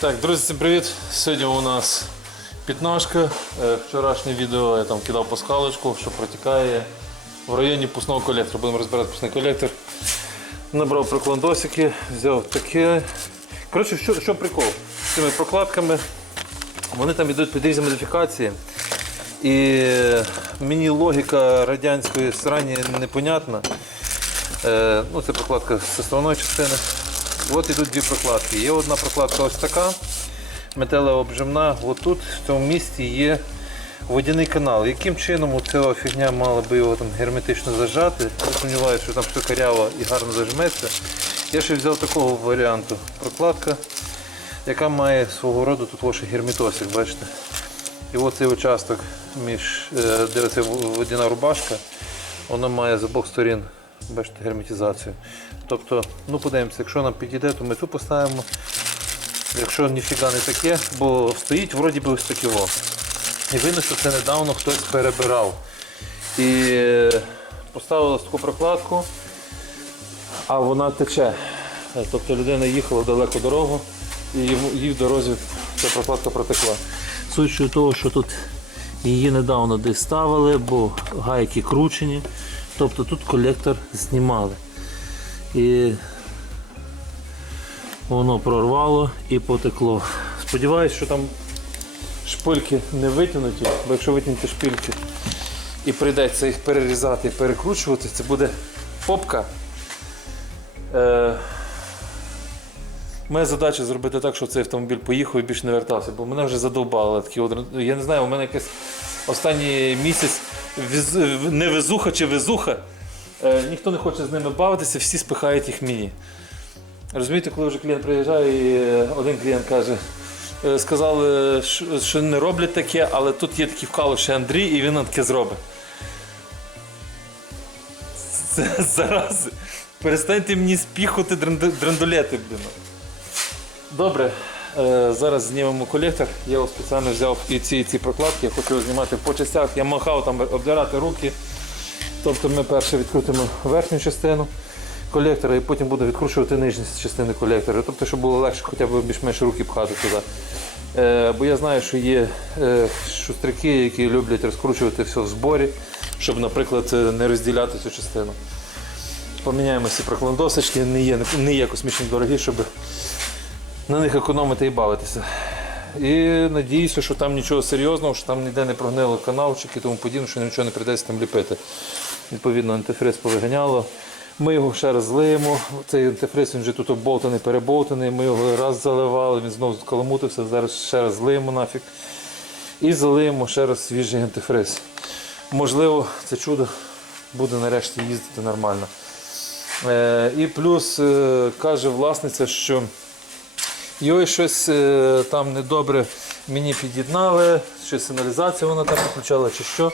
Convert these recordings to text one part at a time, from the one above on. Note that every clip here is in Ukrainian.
Так, друзі, всім привіт! Сьогодні у нас п'ятнашка. Е, Вчорашнє відео я там кидав пасхалочку, що протікає в районі пусного колектора. Будемо розбирати пусний колектор. Набрав прокладосики, взяв таке. Коротше, що, що прикол? З цими прокладками вони там йдуть під різні модифікації. І мені логіка радянської срані непонятна. Е, ну, це прокладка з основної частини. От ідуть дві прокладки. Є одна прокладка ось така, металообжимна. От тут в цьому місці є водяний канал. Яким чином ця фігня мала би його там герметично зажати? Я сумніваюся, що там все каряво і гарно зажметься. Я ще взяв такого варіанту прокладка, яка має свого роду тут лише герметосик, бачите? І оцей участок між е, де оця водяна рубашка, вона має з обох сторін бачите, герметизацію. Тобто, ну подивимося, якщо нам підійде, то ми цю поставимо. Якщо ніфіга не таке, бо стоїть вроді би ось таке. І видно, що це недавно хтось перебирав. І е, поставили таку прокладку, а вона тече. Тобто людина їхала в далеку дорогу і їй в дорозі ця прокладка протекла. Суть того, що тут її недавно десь ставили, бо гайки кручені. Тобто тут колектор знімали. І воно прорвало і потекло. Сподіваюсь, що там шпильки не витягнуті, бо якщо витягнути шпильки і прийдеться їх перерізати і перекручувати, це буде попка. Е, Моя задача зробити так, щоб цей автомобіль поїхав і більше не вертався, бо мене вже задовбали такі. Я не знаю, у мене якийсь останній місяць віз- невезуха чи везуха. Е, ніхто не хоче з ними бавитися, всі спихають їх мені. Розумієте, коли вже клієнт приїжджає, і е, один клієнт каже, е, сказали, що- не роблять таке, але тут є такий вкалуший Андрій, і він таке зробить. Це зарази. Перестаньте мені спіхати дренду- драндулети, блін. Добре, е, зараз знімемо колектор. Я його спеціально взяв і ці, і ці прокладки, я хочу його знімати по частях. Я махав там обдирати руки. Тобто ми перше відкрутимо верхню частину колектора і потім буду відкручувати нижні частини колектора. Тобто, щоб було легше хоча б більш-менш руки пхати туди. Е, бо я знаю, що є е, шустряки, які люблять розкручувати все в зборі, щоб, наприклад, е, не розділяти цю частину. Поміняємо ці прокладосочки, не є, не є космічно дорогі, щоб на них економити і бавитися. І надіюся, що там нічого серйозного, що там ніде не прогнило канавчики і тому подібне, що нічого не прийдеться там ліпити. Відповідно, антифриз повиганяло. Ми його ще раз злиємо. Цей антифриз він вже тут обболтаний, переболтаний. Ми його раз заливали, він знову скаламутився, зараз ще раз злиємо нафіг. І залиємо ще раз свіжий антифриз. Можливо, це чудо буде нарешті їздити нормально. Е, і плюс е, каже власниця, що йой щось е, там недобре мені під'єднали, чи сигналізація вона там підключала, чи що.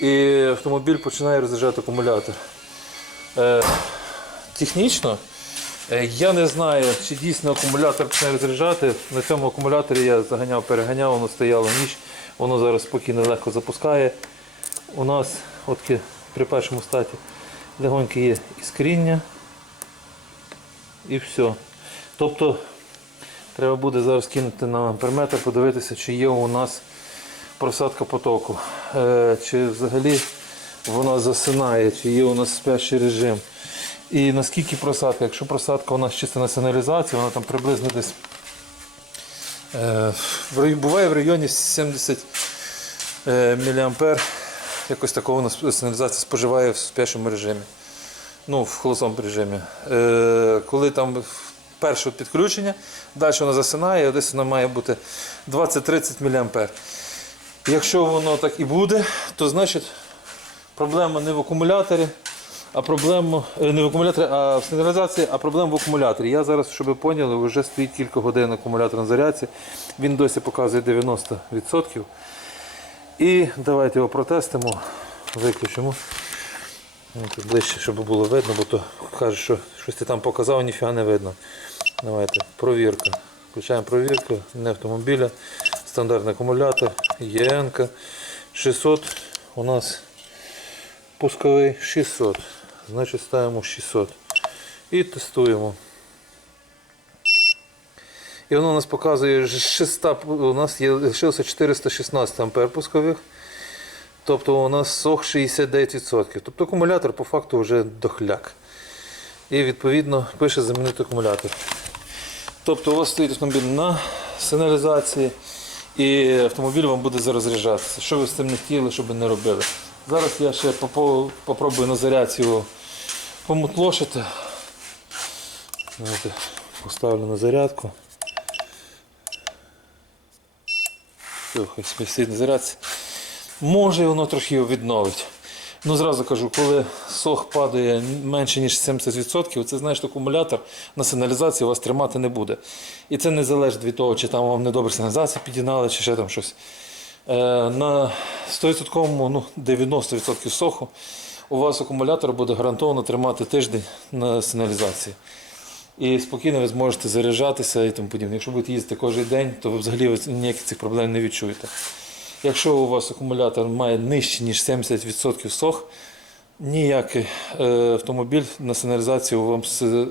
І автомобіль починає розряджати акумулятор. Е, технічно е, я не знаю, чи дійсно акумулятор почне розряджати. На цьому акумуляторі я заганяв, переганяв, воно стояло ніч, воно зараз спокійно легко запускає. У нас от при першому статі легоньке є іскріння і все. Тобто треба буде зараз кинути на амперметр, подивитися, чи є у нас просадка потоку, е, чи взагалі вона засинає, чи є у нас спящий режим. І наскільки просадка, якщо просадка у нас чисто на сигналізації, вона там приблизно десь е, буває в районі 70 е, мА. Якось такого у нас сигналізація споживає в спящому режимі. Ну, в холостому режимі. Коли там перше підключення, далі вона засинає, десь вона має бути 20-30 мА. Якщо воно так і буде, то значить проблема не в акумуляторі, а проблема е, не в акумуляторі, а в сигналізації, а проблема в акумуляторі. Я зараз, щоб ви поняли, вже стоїть кілька годин акумулятор на зарядці. Він досі показує 90%. І давайте його протестимо, виключимо. Ну, тут ближче, щоб було видно, бо то каже, що щось ти там показав, ніфіга не видно. Давайте, провірка. Включаємо провірку не автомобіля, стандартний акумулятор, ЄН 600 у нас пусковий 600. Значить ставимо 600 і тестуємо. І воно у нас показує 600, у нас є лишилося 416 ампер пускових. Тобто у нас сох 69%. Тобто акумулятор по факту вже дохляк. І відповідно пише замінити акумулятор. Тобто у вас стоїть автомобіль на сигналізації і автомобіль вам буде зарозряджатися. Що ви з цим не хотіли, щоб не робили. Зараз я ще попробую на зарядці його помутлошити. Давайте поставлю на зарядку. Все, хай на зарядці. Може воно трохи його відновить. Ну, зразу кажу, коли сох падає менше, ніж 70%, це значить, акумулятор на сигналізації у вас тримати не буде. І це не залежить від того, чи там вам недобре сигналізацію підігнали, чи ще там щось. Е, на 100%, ну, 90% соху у вас акумулятор буде гарантовано тримати тиждень на сигналізації. І спокійно ви зможете заряджатися і тому подібне. Якщо будете їздити кожен день, то ви взагалі ніяких цих проблем не відчуєте. Якщо у вас акумулятор має нижче, ніж 70% сох, ніякий е, автомобіль на сигналізацію вам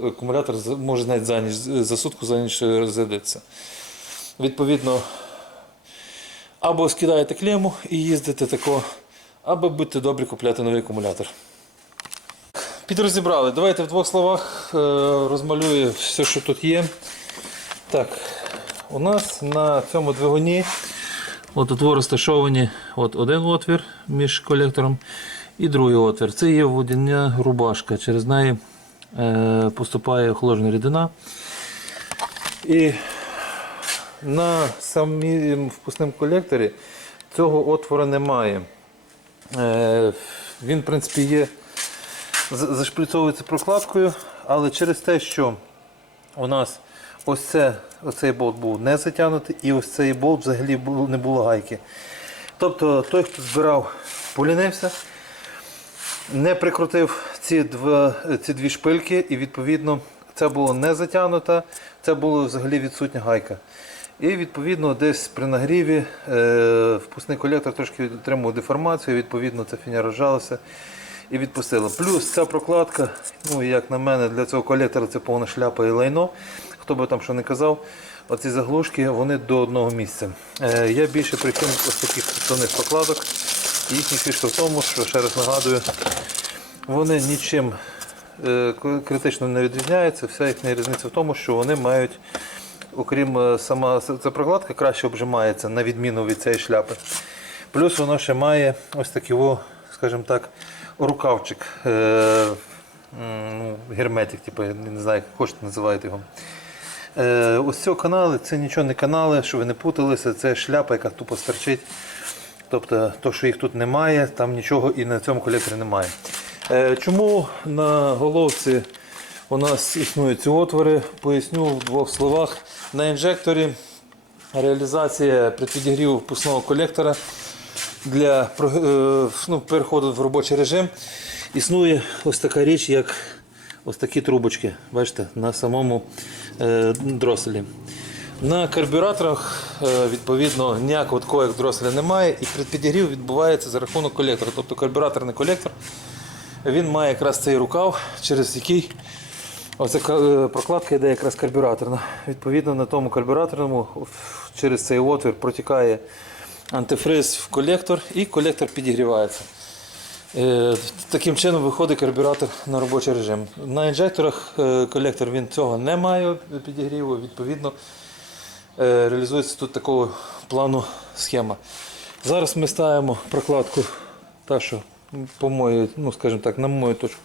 акумулятор може навіть за, ніч, за сутку за ніч розрядитися. Відповідно, або скидаєте клему і їздите тако, або будьте добрі купляти новий акумулятор. Підрозібрали. Давайте в двох словах е, розмалюю все, що тут є. Так, у нас на цьому двигуні от тут розташовані от один отвір між колектором і другий отвір. Це є водяна рубашка. Через неї е, поступає охолоджена рідина. І на самому впускному колекторі цього отвору немає. Е, він, в принципі, є за- зашприцьовується прокладкою, але через те, що у нас ось це, оцей болт був не затягнутий, і ось цей болт взагалі не було гайки. Тобто той, хто збирав, полінився, не прикрутив ці, два, ці дві шпильки, і відповідно це було не затягнуто, це була взагалі відсутня гайка. І відповідно десь при нагріві е, впускний колектор трошки отримав деформацію, відповідно ця фіня розжалася і відпустила. Плюс ця прокладка, ну як на мене, для цього колектора це повна шляпа і лайно. Хто би там що не казав, оці заглушки вони до одного місця. Е, я більше прихильник ось таких підставних прокладок. Їхня фішка в тому, що ще раз нагадую, вони нічим е, критично не відрізняються. Вся їхня різниця в тому, що вони мають, окрім е, сама ця прокладка, краще обжимається на відміну від цієї шляпи. Плюс воно ще має ось такий, скажімо так, рукавчик. ну, Герметик, типу, я не знаю, як хочете називаєте його. Е, ось ці канали, це нічого не канали, що ви не путалися, це шляпа, яка тупо стерчить. Тобто, то, що їх тут немає, там нічого і на цьому колекторі немає. Е, чому на головці у нас існують ці отвори? Поясню в двох словах. На інжекторі реалізація підігріву впускного колектора для е, ну, переходу в робочий режим існує ось така річ, як ось такі трубочки, бачите, на самому е, дроселі. На карбюраторах, е, відповідно, ніякого такого, як дроселя немає, і підігрів відбувається за рахунок колектора. Тобто карбюраторний колектор він має якраз цей рукав, через який оця е, прокладка йде якраз карбюраторна. Відповідно, на тому карбюраторному через цей отвір протікає антифриз в колектор і колектор підігрівається. Е, Таким чином виходить карбюратор на робочий режим. На інжекторах е, колектор він цього не має підігріву, відповідно е, реалізується тут такого плану схема. Зараз ми ставимо прокладку, та що, по моїй, ну скажімо так, на мою точку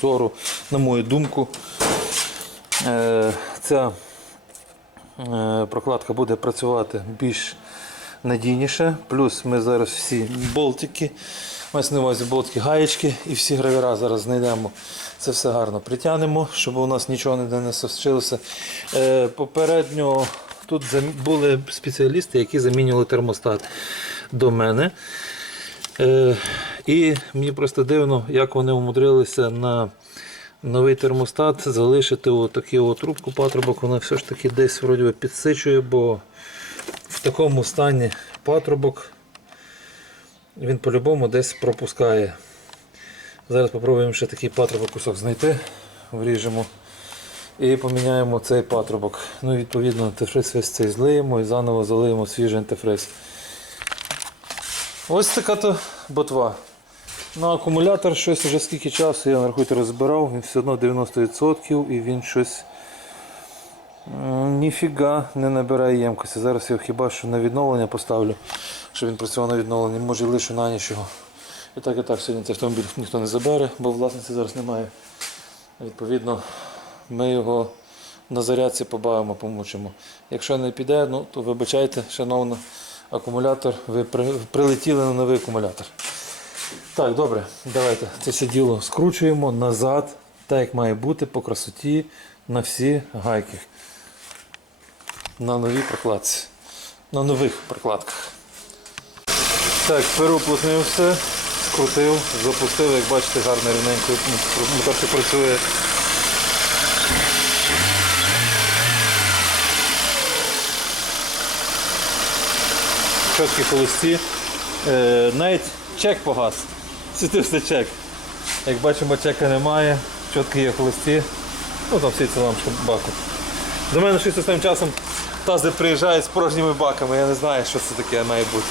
зору, на мою думку, ця прокладка буде працювати більш надійніше. Плюс ми зараз всі болтики, мається на увазі болтики гаєчки і всі гравіра зараз знайдемо. Це все гарно притягнемо, щоб у нас нічого ніде не совчилося. Е, попередньо тут були спеціалісти, які замінювали термостат до мене. Е, і мені просто дивно, як вони умудрилися на новий термостат залишити отаку от трубку патрубок. Вона все ж таки десь вроді підсичує, бо в такому стані патрубок він по-любому десь пропускає. Зараз спробуємо ще такий патрубок кусок знайти, вріжемо І поміняємо цей патрубок. Ну, відповідно, антифриз весь цей злиємо і заново залиємо свіжий антифриз. Ось така то ботва. На акумулятор щось вже скільки часу, я нарахуйте розбирав, він все одно 90% і він щось ніфіга не набирає ємкості. Зараз я хіба що на відновлення поставлю, щоб він працював на відновленні, може лише на ніч його. І так і так сьогодні цей автомобіль ніхто не забере, бо власниці зараз немає. Відповідно, ми його на зарядці побавимо, помучимо. Якщо не піде, ну то вибачайте, шановно, акумулятор, ви прилетіли на новий акумулятор. Так, добре, давайте це все діло скручуємо назад, так як має бути по красоті на всі гайки. На новій прокладці. На нових прокладках. Так, переуплотнив все, скрутив, запустив, як бачите, гарно рівненько моторчик працює. Чіткі холості. Е, навіть чек погас. Світився чек. Як бачимо, чека немає, чіткі є холості. Ну там всі ці лампочки баку. До мене щось останнім часом тази приїжджають з порожніми баками, я не знаю, що це таке має бути.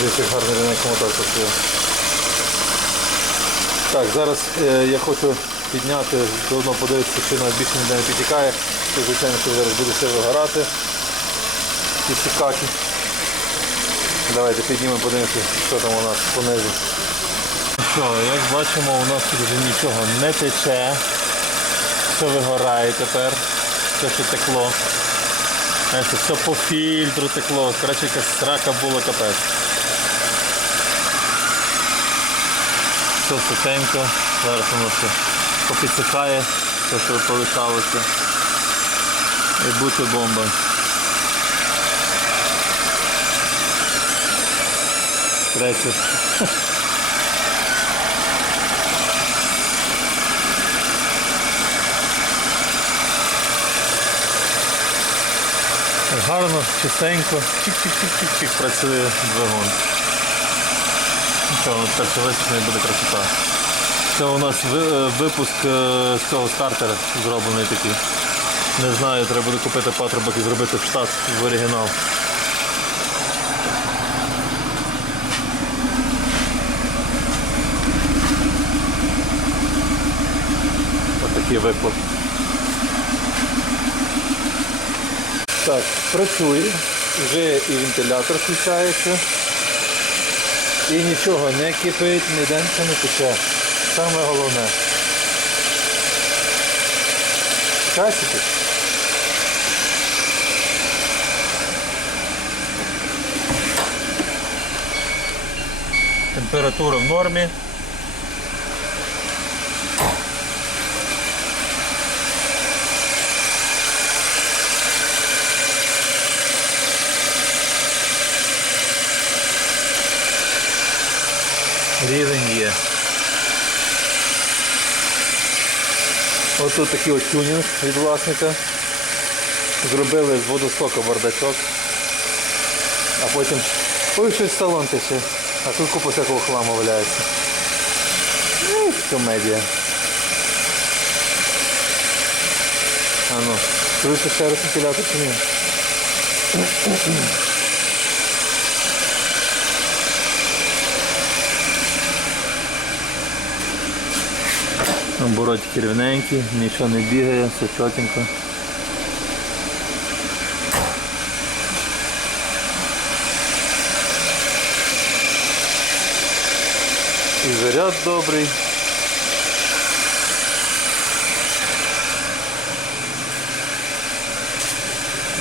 Дивіться, гарний ринок мотор працює. Так, зараз е, я хочу підняти, заодно подивитися, чи нас більше ніде не підтікає. Це, звичайно, що зараз буде все вигорати. Ці сікаки. Давайте піднімемо, подивимося, що там у нас понизу. Ну Що, як бачимо, у нас тут вже нічого не тече. Все вигорає тепер. Все, що текло. Знаєте, все по фільтру текло. Коротше, якась срака була капець. Все сухенько. Зараз воно все попідсихає, все, що полишалося. І буде бомба. Третє. Гарно, чистенько, чик-чик-чик-чик-чик працює двигун. Нічого, висохне буде красота. Це у нас е, випуск е, з цього стартера зроблений такий. Не знаю, треба буде купити патрубок і зробити в штат в оригінал. Отакий вихлоп. Так, працює. Вже і вентилятор включається. І нічого не кипить, ніде нічого не тече. Саме головне. Часики. Температура в нормі. Рівень є. Ось тут такий от тюнінг від власника. Зробили з водостоку бардачок. А потім... Ой, щось салон тече. А тут купа всякого хламу валяється. Ну, комедія. А ну, крыша ще раз чи ні? Оборотики рівненькі, нічого не бігає, все чотенько. І заряд добрий.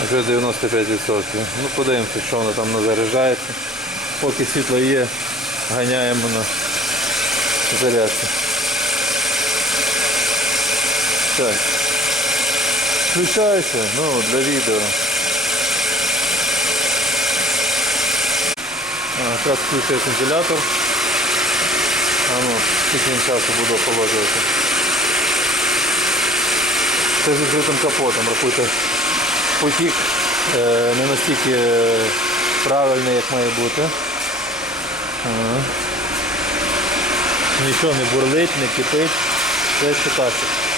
Вже 95%. Ну подивимося, що воно там не заряджається. Поки світло є, ганяємо на зарядці. Так. Включайся, ну, для відео. А, зараз включається вентилятор. А ну, скільки часу буде охолоджувати. Це з відкритим капотом, рахуйте. Потік е, не настільки правильний, як має бути. Ага. Нічого не бурлить, не кипить. Це ситуація.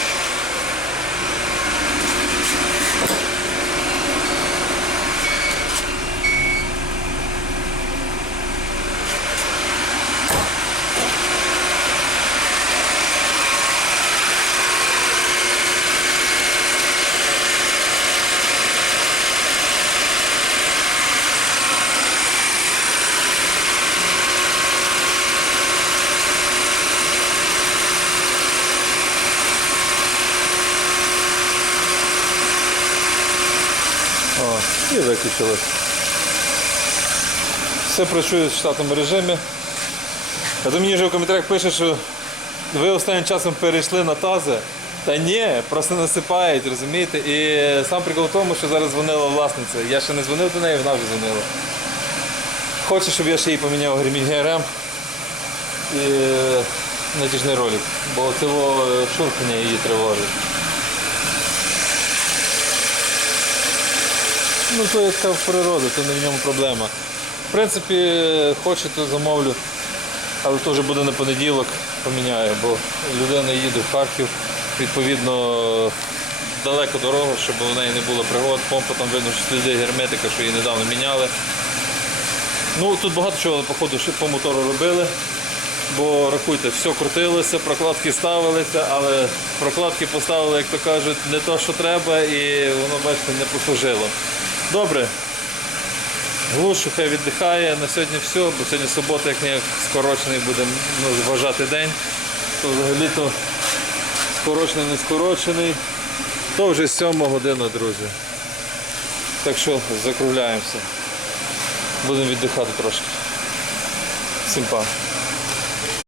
І виключилось. Все працює в штатному режимі. А то мені вже в коментарях пише, що ви останнім часом перейшли на тази. Та ні, просто насипають, розумієте? І сам прикол в тому, що зараз дзвонила власниця. Я ще не дзвонив до неї, вона вже дзвонила. Хоче, щоб я ще їй поміняв гремінь ГРМ і натяжний ролик, бо цього шурхання її тривожить. Ну, то я сказав природа, то не в ньому проблема. В принципі, хоче, то замовлю, але вже буде на понеділок, поміняю, бо людина їде в Харків, відповідно, далеко дорога, щоб у неї не було пригод. Помпа там видно, що сліди герметика, що її недавно міняли. Ну, тут багато чого, походу, ще по мотору робили. Бо рахуйте, все крутилося, прокладки ставилися, але прокладки поставили, як то кажуть, не то, що треба, і воно, бачите, не послужило. Добре. Глушу, хай віддихає. На сьогодні все, бо сьогодні субота, як ніяк скорочений буде ну, вважати день. То взагалі-то скорочений, не скорочений. То вже 7 година, друзі. Так що закругляємося. Будемо віддихати трошки. Всім па.